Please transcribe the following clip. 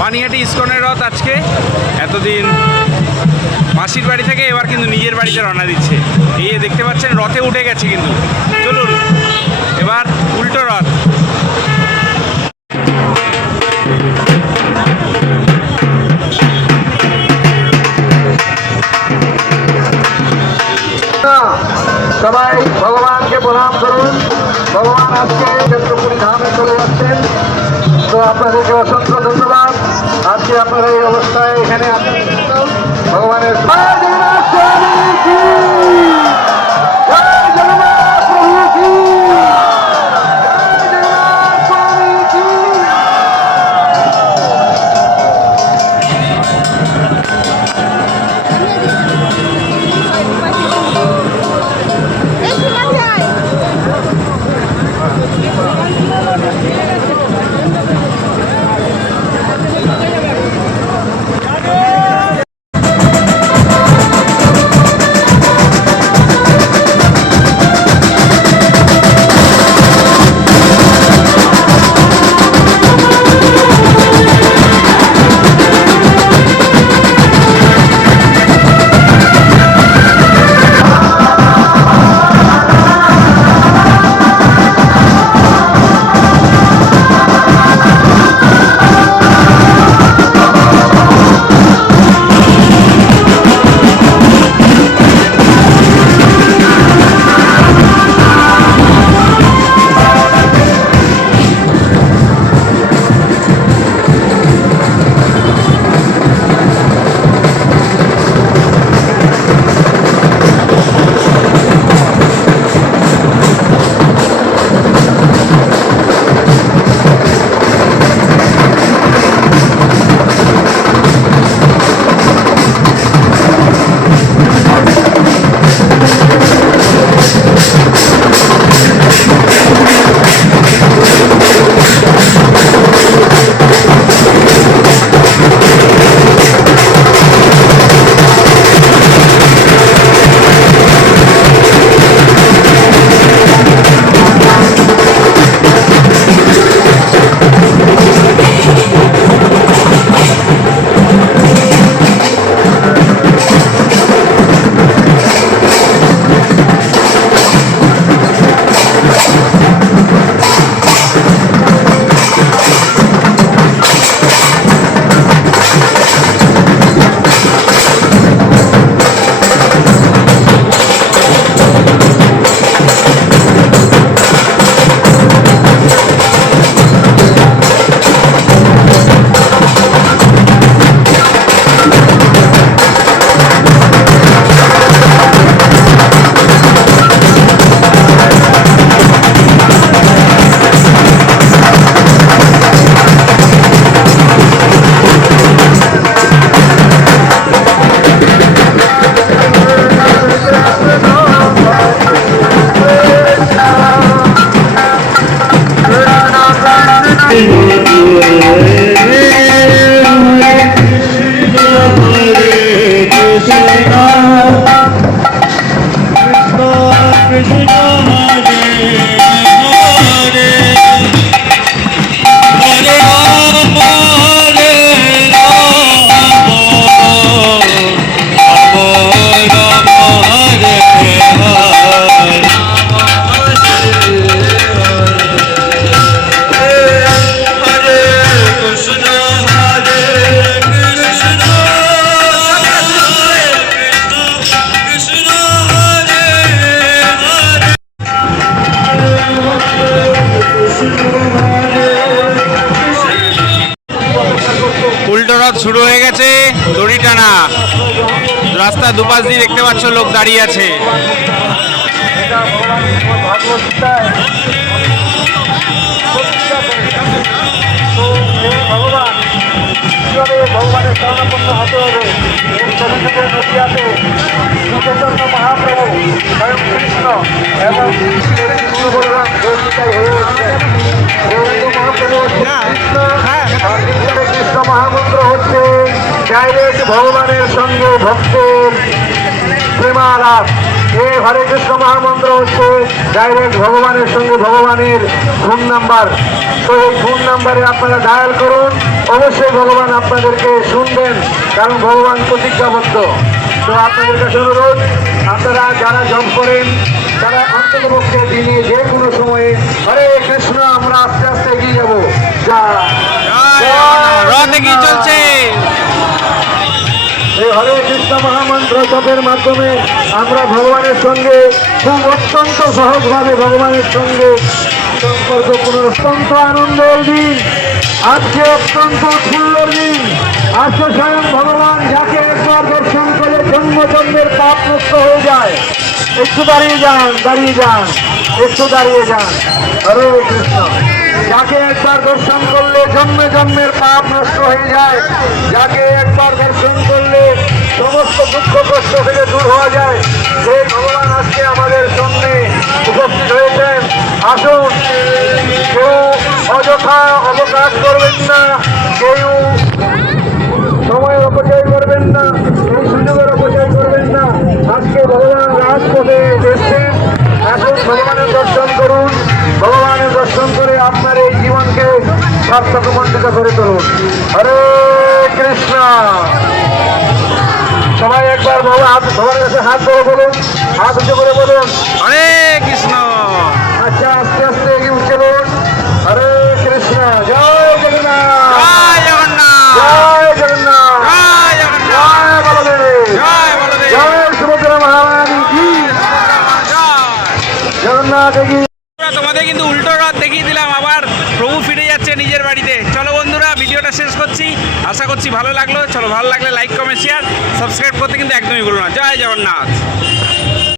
পানিহাটি ইস্কনের রথ আজকে এতদিন মাসির বাড়ি থেকে এবার কিন্তু নিজের বাড়িতে রওনা দিচ্ছে। এই দেখতে পাচ্ছেন রথে উঠে গেছে কিন্তু। চলুন এবার উল্টো রথ। সবাই ভগবানকে প্রণাম করুন। ভগবান আজকে চন্দ্রপুরী ধামে চলে যাচ্ছেন। তো আপনাদেরকে অসংখ্য ধন্যবাদ। আজকে আপনারা এই অবস্থায় এখানে ভগবানের শুরু হয়ে গেছে দড়ি টানা। রাস্তা দুপাশ দিয়ে দেখতে পাচ্ছ লোক দাঁড়িয়ে আছে। ভগবানের শরণাপন্ন হতে হবে। নদীয়াতে চৈতন্য মহাপ্রভু স্বয়ং কৃষ্ণ এবং কৃষ্ণ মহামন্ত্র হচ্ছে ডাইরেক্ট ভগবানের সঙ্গে ভক্তের প্রেমালাপ। এই হরে কৃষ্ণ মহামন্ত্র হচ্ছে ডাইরেক্ট ভগবানের সঙ্গে ভগবানের ফোন নাম্বার। তো এই ফোন নাম্বারে আপনারা ডায়াল করুন অবশ্যই ভগবান আপনাদেরকে শুনবেন, কারণ ভগবান প্রতিজ্ঞাবদ্ধ। তো আপনাদের কাছে অনুরোধ, আপনারা যারা জব করেন তারা অন্ততপক্ষে দিনে যে কোনো সময়ে হরে কৃষ্ণ আমরা আস্তে আস্তে এগিয়ে যাবো। রথ এগিয়ে চলছে। এই হরে কৃষ্ণ মহামন্ত্র জপের মাধ্যমে আমরা ভগবানের সঙ্গে খুব অত্যন্ত সহজভাবে ভগবানের সঙ্গে সম্পর্ক অত্যন্ত আনন্দের দিন। আজকে অত্যন্ত উৎফুল্লর দিন। আজকে স্বয়ং ভগবান যাকে একবার দর্শন করে জন্মের পাপ মুক্ত হয়ে যায়। একটু দাঁড়িয়ে যান, দাঁড়িয়ে যান, একটু দাঁড়িয়ে যান। হরে কৃষ্ণ। যাকে একবার দর্শন করলে জন্মের পাপ নষ্ট হয়ে যায়, যাকে একবার দর্শন করলে সমস্ত দুঃখ কষ্ট থেকে দূর হওয়া যায়, সেই ভগবান আজকে আমাদের সামনে উপস্থিত হয়েছেন। আসুন, কেউ অযথা অবকাশ করবেন না, কেউ সময়ের অপচয় করবেন না, এই সুযোগের অপচয় করবেন না। আজকে ভগবান রাজপথে এসেছেন। আসুন, ভগবানের দর্শন করুন। ভগবানের দর্শন করে আপনার এই জীবনকে সার্থকমণ্ডিত করে তুলুন। হরে কৃষ্ণ। সবাই একবার ভগবানের কাছে হাত ধরে বলুন, হাত উঁচু করে বলুন হরে কৃষ্ণ। আচ্ছা, আস্তে আস্তে এগিয়ে চলুন। হরে কৃষ্ণ। জয় জগন্নাথ। জয় জগন্নাথ। জয় জগন্নাথ। জয় জগন্নাথ। জয় বলদেব। জয় বলদেব। জয় সুভদ্রা মহারানী কি জয়। জগন্নাথ এগিয়ে। তোমাদের কিন্তু উল্টো রথ দেখিয়ে দিলাম, আবার প্রভু ফিরে যাচ্ছে নিজের বাড়িতে। চলো বন্ধুরা, ভিডিওটা শেষ করছি। আশা করছি ভালো লাগলো। চলো, ভালো লাগলে লাইক কমেন্ট শেয়ার সাবস্ক্রাইব করতে কিন্তু একদমই ভুলো না। জয় জগন্নাথ।